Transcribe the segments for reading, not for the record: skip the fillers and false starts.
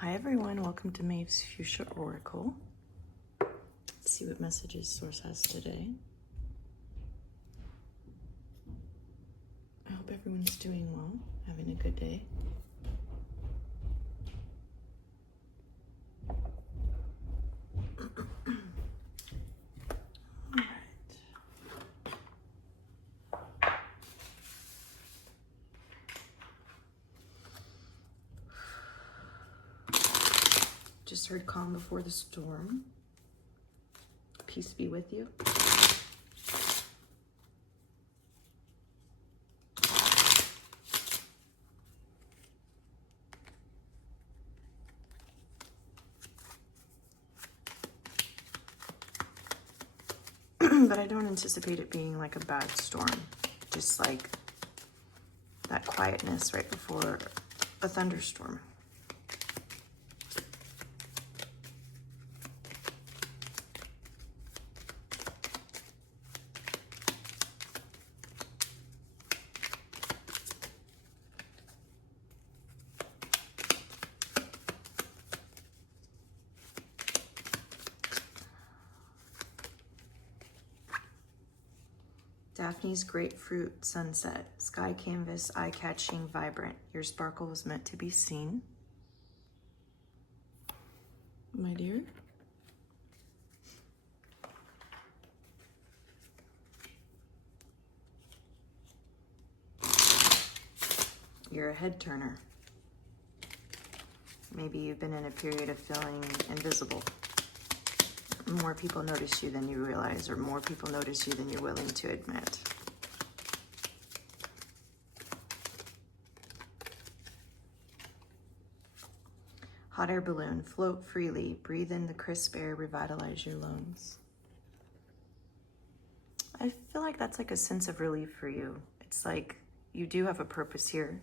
Hi everyone, welcome to Maive's Fuchsia Oracle. Let's see what messages Source has today. I hope everyone's doing well, having a good day. Just heard calm before the storm. Peace be with you. But I don't anticipate it being like a bad storm. Just like that quietness right before a thunderstorm. Daphne's grapefruit sunset, sky canvas, eye-catching, vibrant. Your sparkle was meant to be seen. My dear. You're a head turner. Maybe you've been in a period of feeling invisible. More people notice you than you realize, or more people notice you than you're willing to admit. Hot air balloon, float freely, breathe in the crisp air, revitalize your lungs. I feel like that's like a sense of relief for you. It's like you do have a purpose here.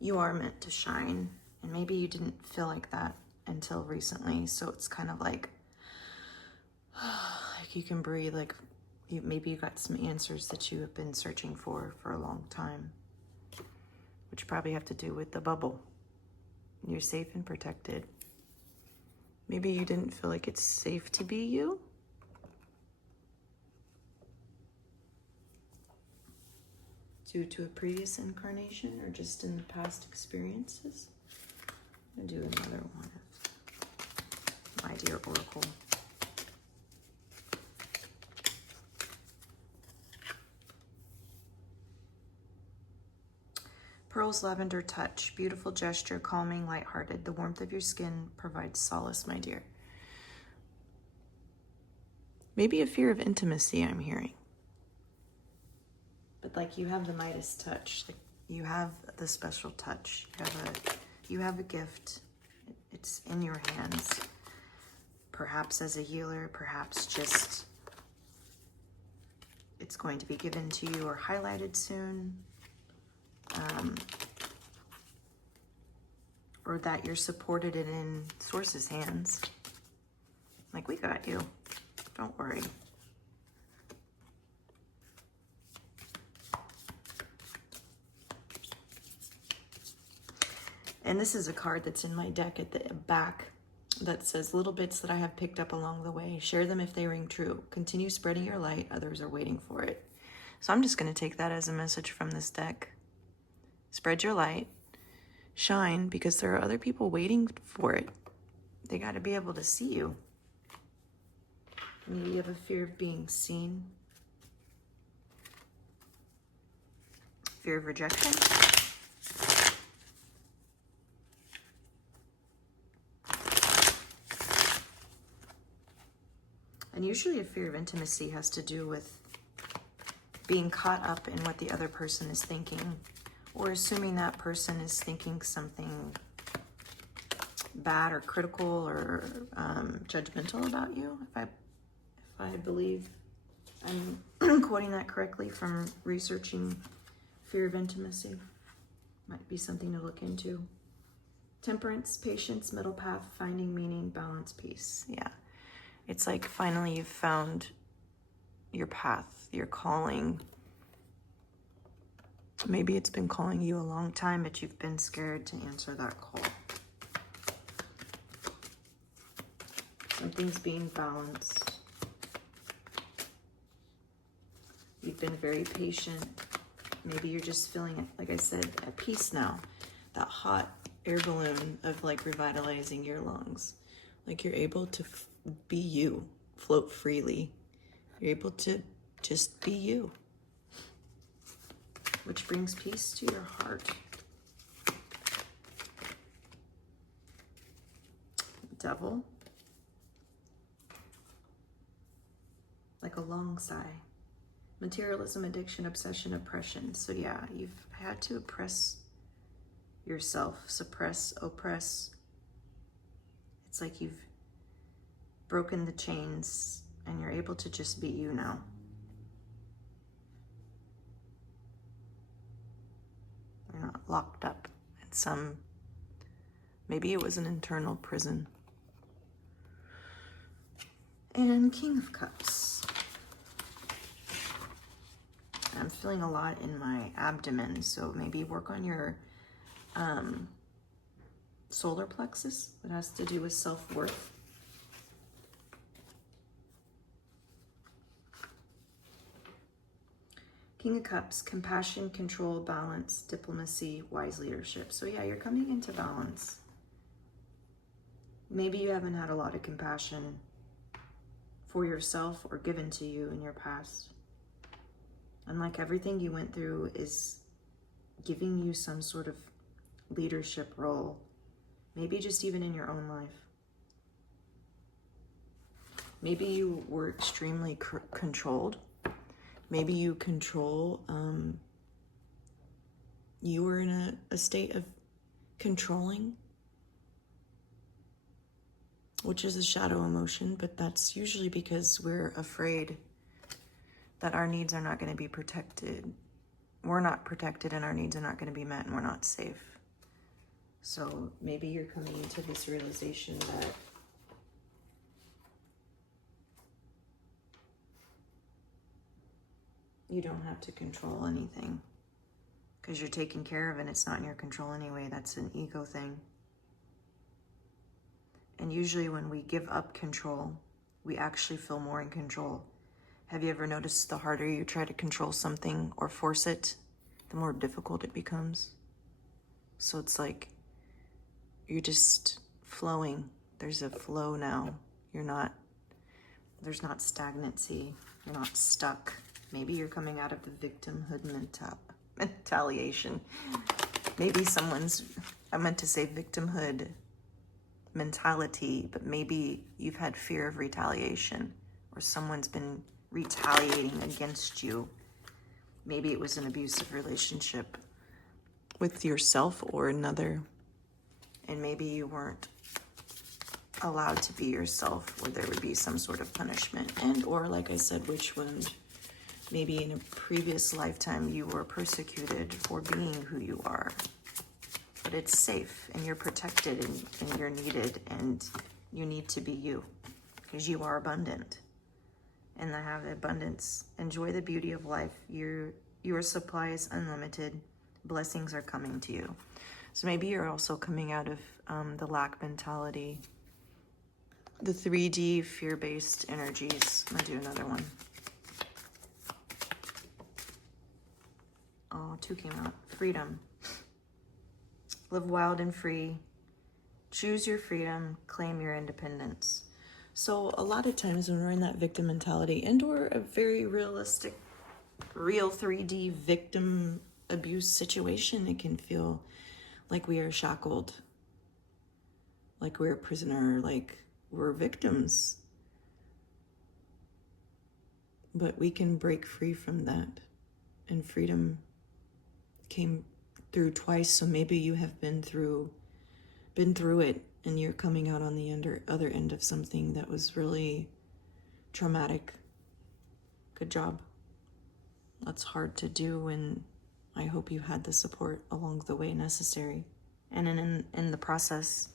You are meant to shine, and maybe you didn't feel like that until recently, so it's kind of like you can breathe, like maybe you got some answers that you have been searching for a long time, which probably have to do with the bubble. You're safe and protected. Maybe you didn't feel like it's safe to be you. Due to a previous incarnation or just in the past experiences. I'm gonna do another one of my dear Oracle. Pearl's lavender touch, beautiful gesture, calming, lighthearted. The warmth of your skin provides solace, my dear. Maybe a fear of intimacy I'm hearing. But like you have the Midas touch, like you have the special touch. You have a gift. It's in your hands. Perhaps as a healer, perhaps just it's going to be given to you or highlighted soon. Or that you're supported it in Source's hands. Like, we got you. Don't worry. And this is a card that's in my deck at the back that says, little bits that I have picked up along the way. Share them if they ring true. Continue spreading your light. Others are waiting for it. So I'm just going to take that as a message from this deck. Spread your light. Shine, because there are other people waiting for it. They got to be able to see you. Maybe you have a fear of being seen. Fear of rejection. And usually a fear of intimacy has to do with being caught up in what the other person is thinking, or assuming that person is thinking something bad or critical or judgmental about you. If I believe I'm quoting that correctly from researching fear of intimacy. Might be something to look into. Temperance, patience, middle path, finding meaning, balance, peace. Yeah. It's like finally you've found your path, your calling. Maybe it's been calling you a long time, but you've been scared to answer that call. Something's being balanced. You've been very patient. Maybe you're just feeling it, like I said, at peace now. That hot air balloon of like revitalizing your lungs. Like you're able to be you, float freely. You're able to just be you. Which brings peace to your heart. Devil. Like a long sigh. Materialism, addiction, obsession, oppression. So yeah, you've had to oppress yourself, suppress, oppress. It's like you've broken the chains and you're able to just be you now. You're not locked up in some, maybe it was an internal prison. And King of Cups. I'm feeling a lot in my abdomen, so maybe work on your solar plexus. It has to do with self-worth. King of Cups, compassion, control, balance, diplomacy, wise leadership. So yeah, you're coming into balance. Maybe you haven't had a lot of compassion for yourself or given to you in your past. And like everything you went through is giving you some sort of leadership role, maybe just even in your own life. Maybe you were extremely controlled. Maybe you control, you were in a state of controlling, which is a shadow emotion, but that's usually because we're afraid that our needs are not going to be protected. We're not protected and our needs are not going to be met and we're not safe. So maybe you're coming into this realization that you don't have to control anything because you're taken care of and it's not in your control anyway. That's an ego thing. And usually when we give up control, we actually feel more in control. Have you ever noticed the harder you try to control something or force it, the more difficult it becomes? So it's like you're just flowing. There's a flow now. There's not stagnancy. You're not stuck. Maybe you're coming out of the victimhood mentality. Maybe I meant to say victimhood mentality, but maybe you've had fear of retaliation or someone's been retaliating against you. Maybe it was an abusive relationship with yourself or another, and maybe you weren't allowed to be yourself, or there would be some sort of punishment. And or like I said, witch wound. Maybe in a previous lifetime you were persecuted for being who you are, but it's safe and you're protected and you're needed and you need to be you because you are abundant. And I have abundance. Enjoy the beauty of life. Your supply is unlimited. Blessings are coming to you. So maybe you're also coming out of the lack mentality, the 3D fear-based energies. I'm gonna do another one. Oh, 2 came out. Freedom. Live wild and free. Choose your freedom. Claim your independence. So a lot of times when we're in that victim mentality and or a very realistic, real 3D victim abuse situation, it can feel like we are shackled, like we're a prisoner, like we're victims. But we can break free from that. And freedom came through twice, so maybe you have been through it and you're coming out on the other end of something that was really traumatic. Good job. That's hard to do, and I hope you had the support along the way necessary. And in the process,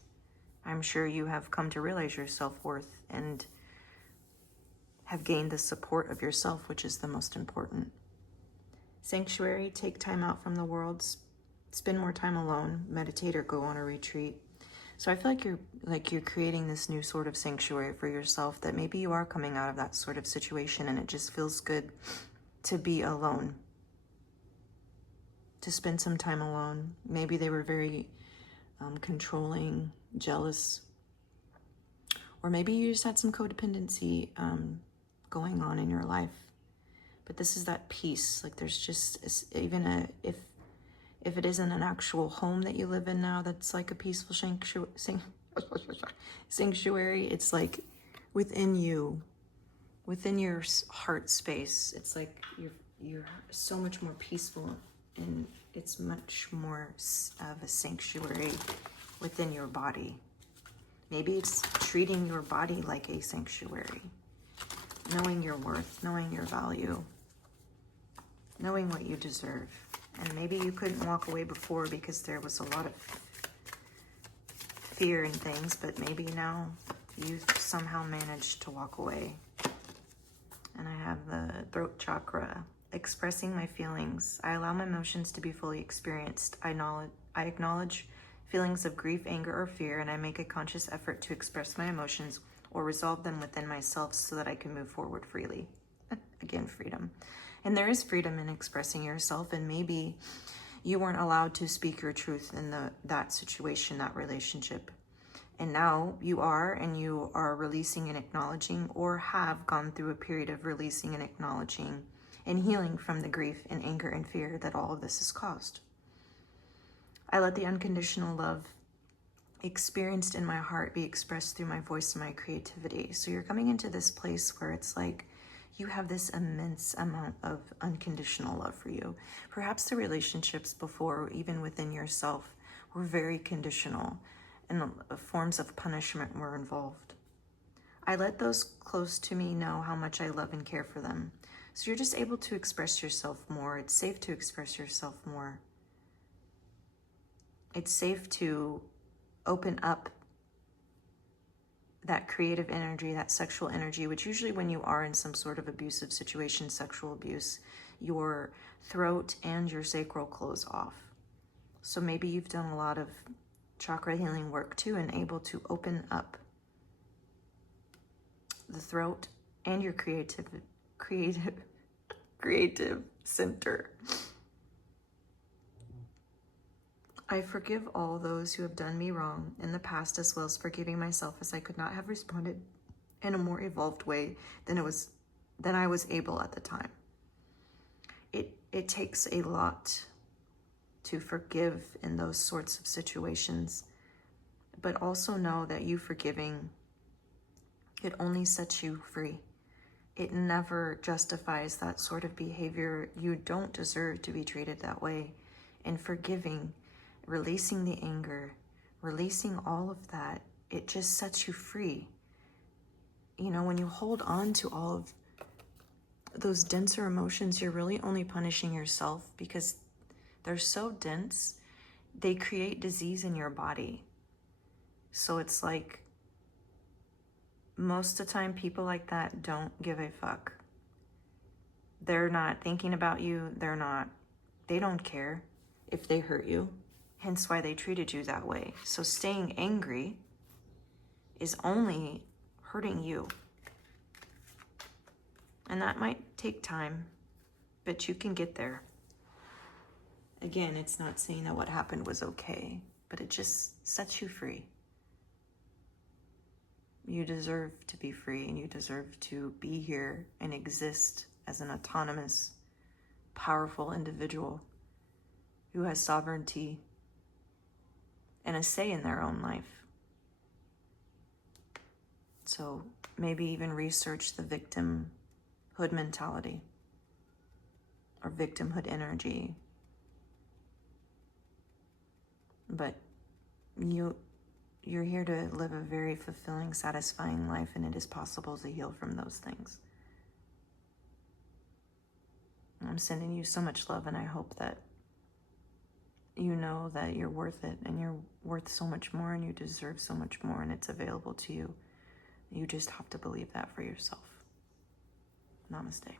I'm sure you have come to realize your self-worth and have gained the support of yourself, which is the most important. Sanctuary, take time out from the world, spend more time alone, meditate or go on a retreat. So I feel like you're creating this new sort of sanctuary for yourself, that maybe you are coming out of that sort of situation and it just feels good to be alone, to spend some time alone. Maybe they were very controlling, jealous, or maybe you just had some codependency going on in your life. But this is that peace. Like there's just even if it isn't an actual home that you live in now, that's like a peaceful sanctuary. It's like within you, within your heart space. It's like you're so much more peaceful, and it's much more of a sanctuary within your body. Maybe it's treating your body like a sanctuary, knowing your worth, knowing your value, knowing what you deserve. And maybe you couldn't walk away before because there was a lot of fear and things, but maybe now you somehow managed to walk away. And I have the throat chakra, expressing my feelings. I allow my emotions to be fully experienced. I acknowledge feelings of grief, anger, or fear, and I make a conscious effort to express my emotions or resolve them within myself so that I can move forward freely. Again, freedom. And there is freedom in expressing yourself, and maybe you weren't allowed to speak your truth in that situation, that relationship. And now you are, and you are releasing and acknowledging, or have gone through a period of releasing and acknowledging and healing from the grief and anger and fear that all of this has caused. I let the unconditional love experienced in my heart be expressed through my voice and my creativity. So you're coming into this place where it's like you have this immense amount of unconditional love for you. Perhaps the relationships before, even within yourself, were very conditional, and forms of punishment were involved. I let those close to me know how much I love and care for them. So you're just able to express yourself more. It's safe to express yourself more. It's safe to open up that creative energy, that sexual energy, which usually when you are in some sort of abusive situation, sexual abuse, your throat and your sacral close off. So maybe you've done a lot of chakra healing work too, and able to open up the throat and your creative center. I forgive all those who have done me wrong in the past, as well as forgiving myself, as I could not have responded in a more evolved way than I was able at the time. It takes a lot to forgive in those sorts of situations, but also know that you forgiving, it only sets you free. It never justifies that sort of behavior. You don't deserve to be treated that way. And forgiving, releasing the anger, releasing all of that, it just sets you free. You know, when you hold on to all of those denser emotions, you're really only punishing yourself, because they're so dense, they create disease in your body. So it's like, most of the time, people like that don't give a fuck. They're not thinking about you. They don't care if they hurt you. Hence why they treated you that way. So staying angry is only hurting you. And that might take time, but you can get there. Again, it's not saying that what happened was okay, but it just sets you free. You deserve to be free, and you deserve to be here and exist as an autonomous, powerful individual who has sovereignty and a say in their own life. So maybe even research the victimhood mentality or victimhood energy. But you're here to live a very fulfilling, satisfying life, and it is possible to heal from those things. I'm sending you so much love, and I hope that you know that you're worth it, and you're worth so much more, and you deserve so much more, and it's available to you. You just have to believe that for yourself. Namaste.